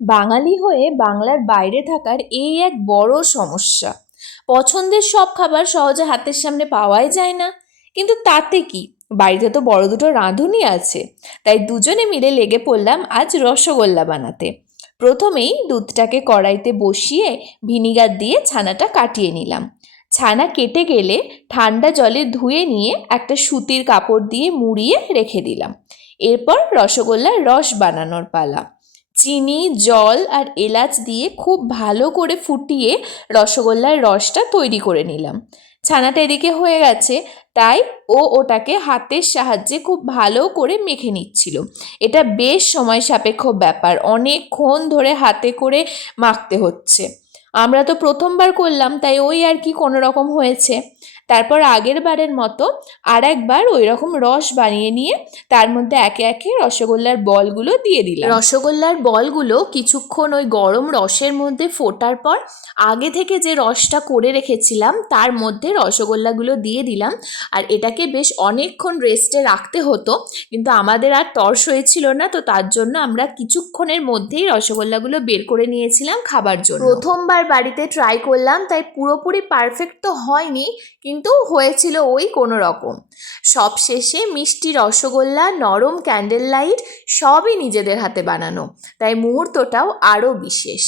বাঙালি হয়ে বাংলার বাইরে থাকার এই এক বড় সমস্যা। পছন্দের সব খাবার সহজে হাতের সামনে পাওয়াই যায় না। কিন্তু তাতে কি, বাড়িতে তো বড় দুটো রাঁধুনি আছে। তাই দুজনে মিলে লেগে পড়লাম আজ রসগোল্লা বানাতে। প্রথমেই দুধটাকে কড়াইতে বসিয়ে ভিনিগার দিয়ে ছানাটা কাটিয়ে নিলাম। ছানা কেটে গেলে ঠান্ডা জলে ধুয়ে নিয়ে একটা সুতির কাপড় দিয়ে মুড়িয়ে রেখে দিলাম। এরপর রসগোল্লার রস বানানোর পালা। চিনি, জল আর এলাচ দিয়ে খুব ভালো করে ফুটিয়ে রসগোল্লার রসটা তৈরি করে নিলাম। ছানাটা এদিকে হয়ে গেছে, তাই ওটাকে হাতের সাহায্যে খুব ভালো করে মেখে নিচ্ছিল। এটা বেশ সময় সাপেক্ষ ব্যাপার, অনেকক্ষণ ধরে হাতে করে মাখতে হচ্ছে। আমরা তো প্রথমবার করলাম, তাই ওই আর কি কোনো রকম হয়েছে। তারপর আগের বারের মতো আর একবার ওই রকম রস বানিয়ে নিয়ে তার মধ্যে একে একে রসগোল্লার বলগুলো দিয়ে দিলাম। রসগোল্লার বলগুলো কিছুক্ষণ ওই গরম রসের মধ্যে ফোটার পর আগে থেকে যে রসটা করে রেখেছিলাম তার মধ্যে রসগোল্লাগুলো দিয়ে দিলাম। আর এটাকে বেশ অনেকক্ষণ রেস্টে রাখতে হতো, কিন্তু আমাদের আর তর্স হয়েছিল না, তো তার জন্য আমরা কিছুক্ষণের মধ্যেই রসগোল্লাগুলো বের করে নিয়েছিলাম খাবার জন্য। প্রথমবার বাড়িতে ট্রাই করলাম, তাই পুরোপুরি পারফেক্ট তো হয়নি, কিন্তু হয়েছিল ওই কোনো রকম। সব শেষে মিষ্টি রসগোল্লা, নরম ক্যান্ডেল লাইট সবই নিজেদের হাতে বানানো, তাই মুহূর্তটাও আরও বিশেষ।